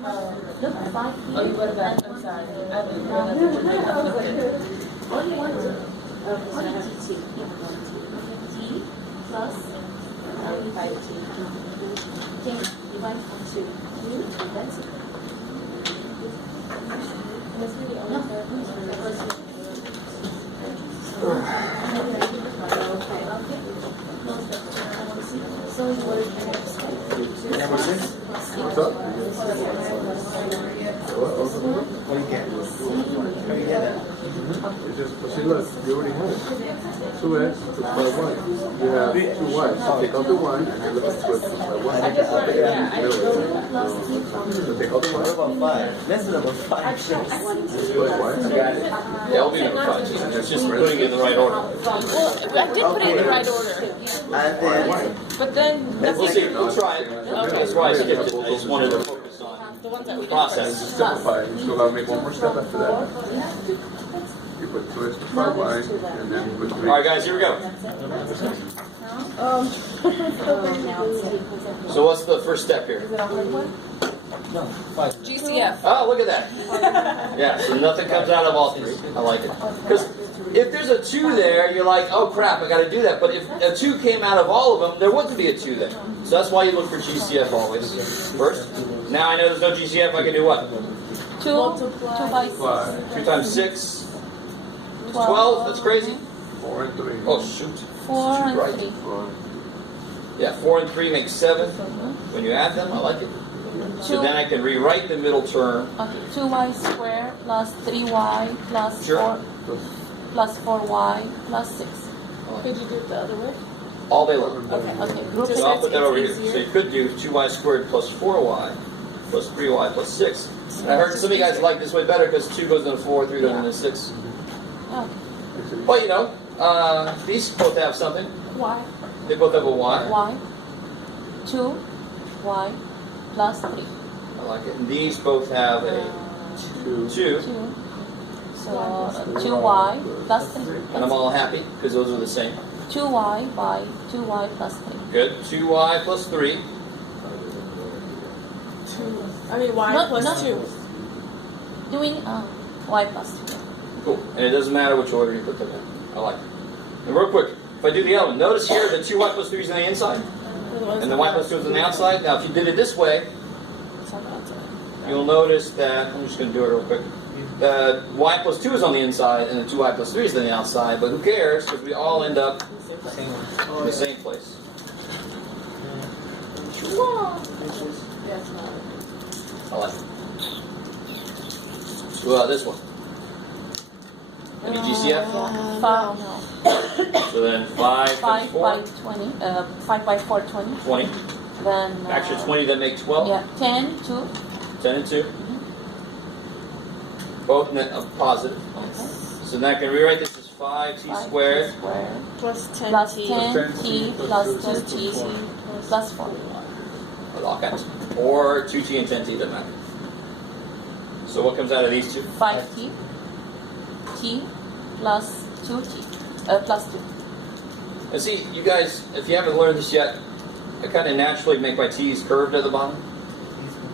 Look, 5 t. Oh, what about? I'm sorry. I didn't realize Only one t. Only t. T plus 5t. 10 divided by 2. That's it. So Number 6? What's up? What do you get? How do you get that? It's just, see, look, you already have it. 2x by 1. You have 2y. So take out the 1 and look at square by 1. So take out the What 1. about 5? Less than about 5. Square y. Yeah, it'll be number 5. It's just putting it in the right order. Well, I did put it in the right order. And then, But then, We'll see. We'll try it. That's why I skipped it. I just wanted to focus on the ones that we the did process. Simplify. You still gotta make one more step after that. You put 2x plus 5y and then you put 3. All right, guys, here we go. So what's the first step here? no, 5. GCF. Oh, look at that. Yeah, so nothing comes out of all three. I like it. Because if there's a 2 there, you're like, oh crap, I got to do that. But if a 2 came out of all of them, there wouldn't be a 2 there. So that's why you look for GCF always first. Now I know there's no GCF, I can do what? 2 by 6. 2 times 6. 12, that's crazy. 4 and 3. Oh, shoot. 4 and Right. 3. 4. Yeah, 4 and 3 makes 7. When you add them, I like it. So then I can rewrite the middle term. Okay, 2y squared plus 3y plus Sure. 4 plus 4y plus 6. Could you do it the other way? All day long. Okay, group So I'll put that over here. So you could do 2y squared plus 4y plus 3y plus 6. And I heard some of you guys like this way better because 2 goes into 4, 3 goes into 6. Okay. Well, you know, these both have something. Y. They both have a y. Y. 2y plus 3. I like it. And these both have a 2. 2. So 2y plus 3. And I'm all happy because those are the same. 2y by 2y plus 3. Good. 2y plus 3. I mean, y No, plus no. 2. Doing y plus 3. Cool. And it doesn't matter which order you put them in. I like it. And real quick, if I do the other one, notice here that 2y plus 3 is on the inside, and the y plus 2 is on the outside. Now, if you did it this way, you'll notice that, I'm just going to do it real quick. Y plus 2 is on the inside, and the 2y plus 3 is on the outside, but who cares, because we all end up in the same place. I like it. Well, this one. Any GCF? 5, no. So then 5 5 times 4, by 20. 5 by 4, 20. 20. Then. Actually 20, that make 12. Yeah, 10, 2. 10 and 2. Both positive. Okay. So now I can rewrite this as 5t squared. Plus 10t. Plus 10t plus 2t plus 4. All kinds. Or 2t and 10t, doesn't matter. So what comes out of these two? 5t. T plus 2t. Plus 2. And see, you guys, if you haven't learned this yet, I kind of naturally make my t's curved at the bottom.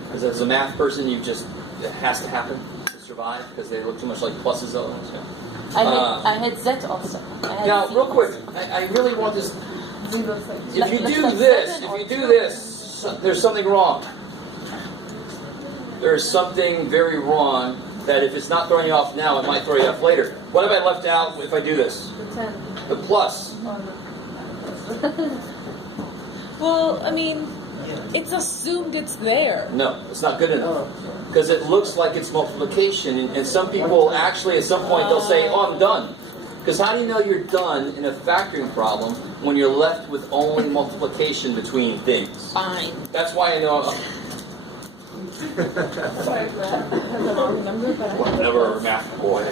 Because as a math person, it has to happen to survive, because they look too much like pluses otherwise. I had z also. Now, real quick, I really want this. If you do this, there's something wrong. There's something very wrong that if it's not throwing you off now, it might throw you off later. What have I left out if I do this? The plus. Well, I mean, it's assumed it's there. No, it's not good enough. Because it looks like it's multiplication, and some people actually at some point they'll say, oh, I'm done. Because how do you know you're done in a factoring problem when you're left with only multiplication between things? Fine. That's why I know Sorry, Brad. I have the wrong number, but I never a math boy.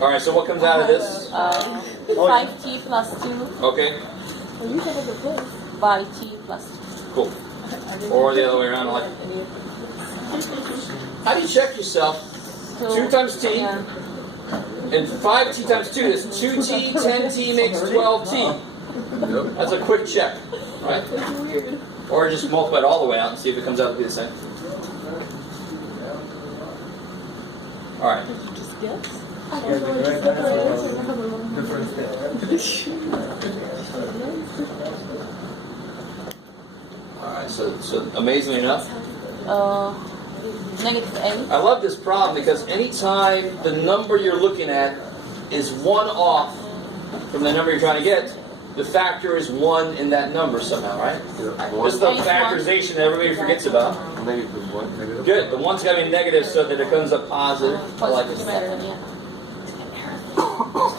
Alright, so what comes out of this? 5t plus 2 Okay, Well, you said it was this. by t plus 2. cool. Or the other way around, like. How do you check yourself? So, 2 times t, yeah. and 5t times 2 is 2t, 10t makes 12t. Yep. That's a quick check, right? It's weird. Or just multiply it all the way out and see if it comes out to be the same. Alright. Did you just guess? Yeah, the correct answer is different step. Alright, so amazingly enough, Negative 8. I love this problem because anytime the number you're looking at is 1 off from the number you're trying to get, the factor is 1 in that number somehow, right? This is the factorization that everybody forgets about. Negative 1. Negative Good. The 1's got to be negative so that it comes up positive. I like it. 7, yeah.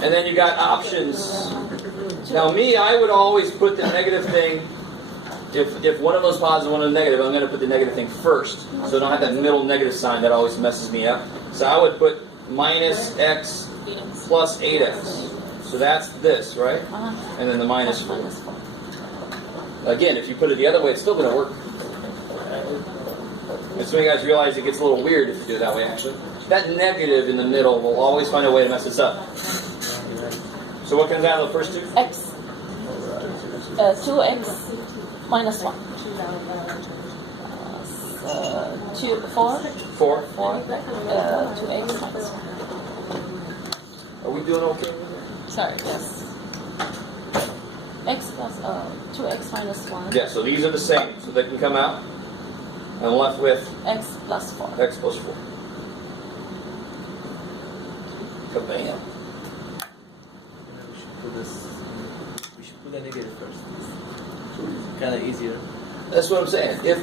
And then you got options. Now me, I would always put the negative thing, if one of those positive, one of them negative, I'm going to put the negative thing first. So I don't have that middle negative sign that always messes me up. So I would put minus x plus 8x. So that's this, right? And then the minus 4. Again, if you put it the other way, it's still going to work. And some of you guys realize it gets a little weird if you do it that way, actually. That negative in the middle will always find a way to mess us up. So what comes out of the first two? X. 2x minus 1. 4. 4. 2x minus 1. Are we doing okay? Sorry, yes. X plus 2x minus 1. Yeah, so these are the same, so they can come out. And I'm left with X plus 4. x plus 4. Kabam. We should put the negative first. Kind of easier. That's what I'm saying. If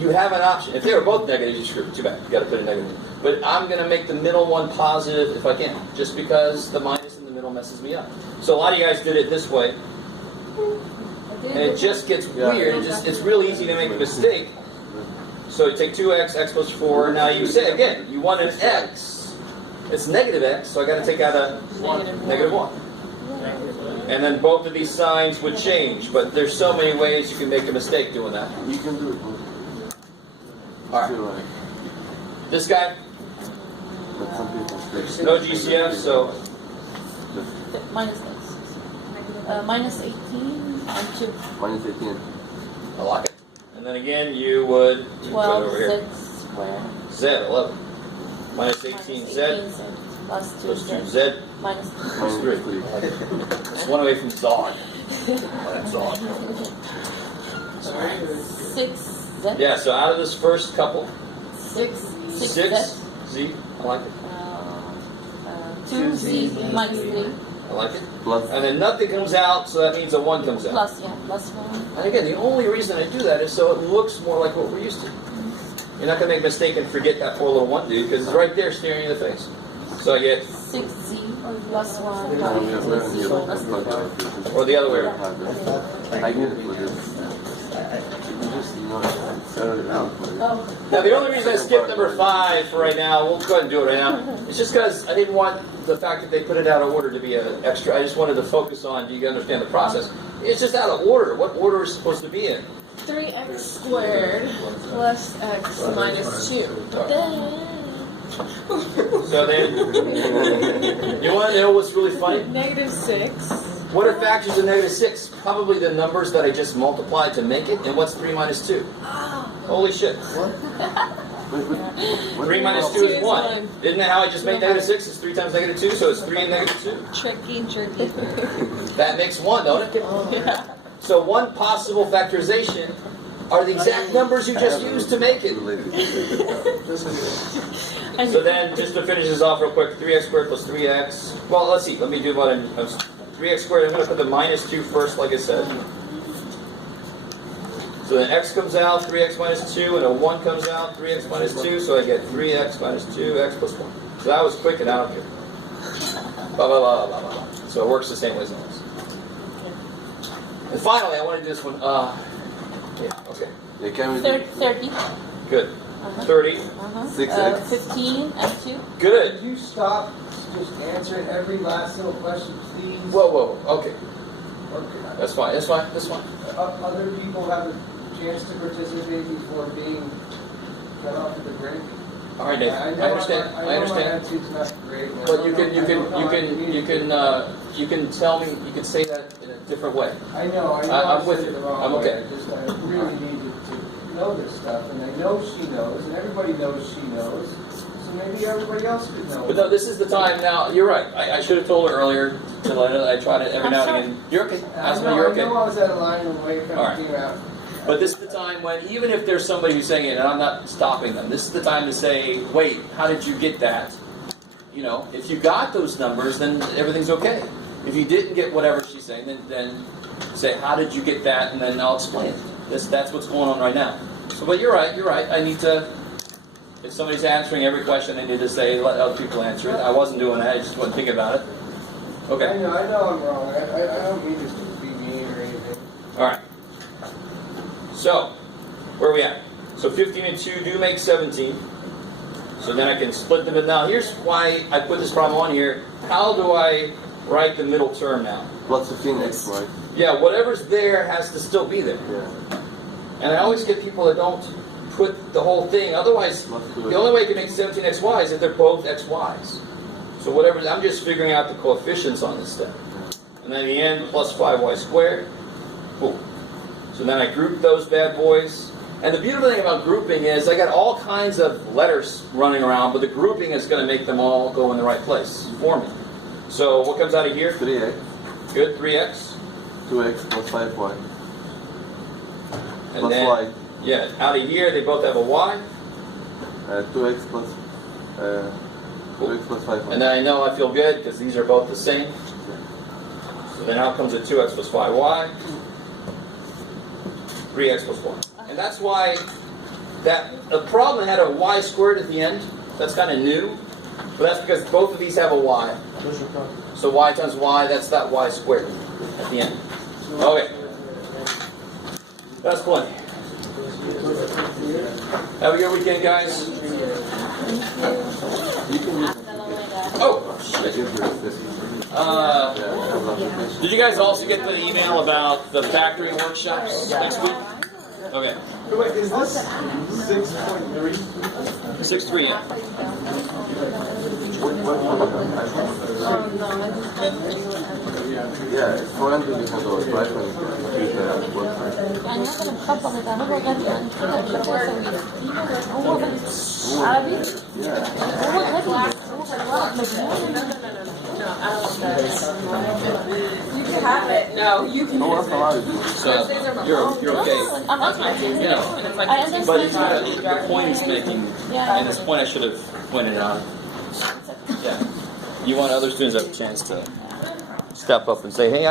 you have an option, if they were both negative, you screw it. Too bad. You got to put a negative. But I'm going to make the middle one positive if I can, just because the minus in the middle messes me up. So a lot of you guys did it this way, and it just gets weird. It's real easy to make a mistake. So you take 2x, x plus 4. Now you say again, you want an x. It's negative x, so I got to take out a negative 1. And then both of these signs would change, but there's so many ways you can make a mistake doing that. You can do it. Alright. This guy, But some people say no GCF, so Minus x. Minus 18 and 2. minus 18. I like it. And then again, you would put it 12 over here. z squared. Z, 11. Minus 18 Z Plus 2 plus 2 z. Z Minus plus 3. It's one away from Zod. That's Zod. 6 z. Yeah, so out of this first couple, 6 6 z. Z, I like it. 2z minus 3. I like it. Plus. And then nothing comes out, so that means a 1 comes out. Plus 1. And again, the only reason I do that is so it looks more like what we're used to. You're not going to make a mistake and forget that poor little 1 dude, because it's right there staring you in the face. So I get, 6z plus 1 Now we are plus learning 0 plus about 3. plug or the other way around. I need it for this. You just, you know, set it out. Now, the only reason I skipped number 5 for right now, we'll go ahead and do it right now, it's just because I didn't want the fact that they put it out of order to be an extra. I just wanted to focus on, do you understand the process? It's just out of order. What order is it supposed to be in? 3x squared plus x minus 2. So then, you want to know what's really funny? Negative 6. What are factors of negative 6? Probably the numbers that I just multiplied to make it. And what's 3 minus 2? Holy shit. 3 minus 2 is 1. Isn't that how I just made negative 6? It's 3 times negative 2, so it's 3 and negative 2. Tricky. That makes 1, don't it? Yeah. So one possible factorization are the exact numbers you just used to make it. So then, just to finish this off real quick, 3x squared plus 3x. Well, let's see. Let me do what 3x squared. I'm going to put the minus 2 first, like I said. So then x comes out, 3x minus 2, and a 1 comes out, 3x minus 2, so I get 3x minus 2, x plus 1. So that was quick, and I don't care. Blah, blah, blah, blah, blah. So it works the same way as always. And finally, I want to do this one. Yeah, okay. They can we 30. Good. 30. 6x. 15 and 2. Good. Could you stop just answering every last little question, please? Whoa. Okay. Okay. That's fine. Other people have a chance to participate before being cut off at the break. All right, Dave. I understand. I know my attitude's not great. and I But don't you can tell me. You can say that in a different way. I know. I'm with said you. it the wrong I'm way. okay. I really need to know this stuff, and they know she knows, and everybody knows she knows, so maybe everybody else could know. But no, this is the time now. You're right. I should have told her earlier to let her. I tried it every now and again. You're okay. Asma, you're okay. I know I was out of line when Wade All right. came out. But this is the time when, even if there's somebody who's saying it, and I'm not stopping them, this is the time to say, wait, how did you get that? You know, if you got those numbers, then everything's okay. If you didn't get whatever she's saying, then say, how did you get that? And then I'll explain it. That's what's going on right now. So, but you're right. I need to, if somebody's answering every question, I need to say, let other people answer it. I wasn't doing that. I just wasn't thinking about it. Okay. I know I'm wrong. I don't mean to be mean or anything. All right. So, where are we at? So 15 and 2 do make 17. So then I can split them. Now here's why I put this problem on here. How do I write the middle term now? Plus 15x, right? Yeah, whatever's there has to still be there. Yeah. And I always get people that don't put the whole thing. Otherwise, the only way you can make 17xy is if they're both xy's. So whatever, I'm just figuring out the coefficients on this step. And then the end plus 5y squared. Cool. So then I group those bad boys. And the beautiful thing about grouping is I got all kinds of letters running around, but the grouping is going to make them all go in the right place for me. So what comes out of here? 3x, Good, 3x. 2x plus 5y. And Plus then, y. yeah, out of here they both have a y. 2x plus 2x plus 5y. And then I know I feel good because these are both the same. So then out comes a 2x plus 5y. 3x plus 1. And that's why the problem had a y squared at the end. That's kind of new. But that's because both of these have a y. So y times y, that's that y squared at the end. Okay. That's plenty. Have a good weekend, guys. Oh, shit. Did you guys also get the email about the factoring workshops next week? Okay. Wait, is this 6.3? 6.3, yeah. Yeah, it's $400 different price when you use the website. يعني هذا المخبط إذا هو غبي عن كذا شو أسوي؟ هو غبي عربي؟ هو غبي هو مجنون. You can have it. No, you can. No, that's allowed. So, you're okay. I'm not talking. You know, I understand. but it's the point he's making, and this point I should have pointed out. Yeah. You want other students to have a chance to step up and say, hey,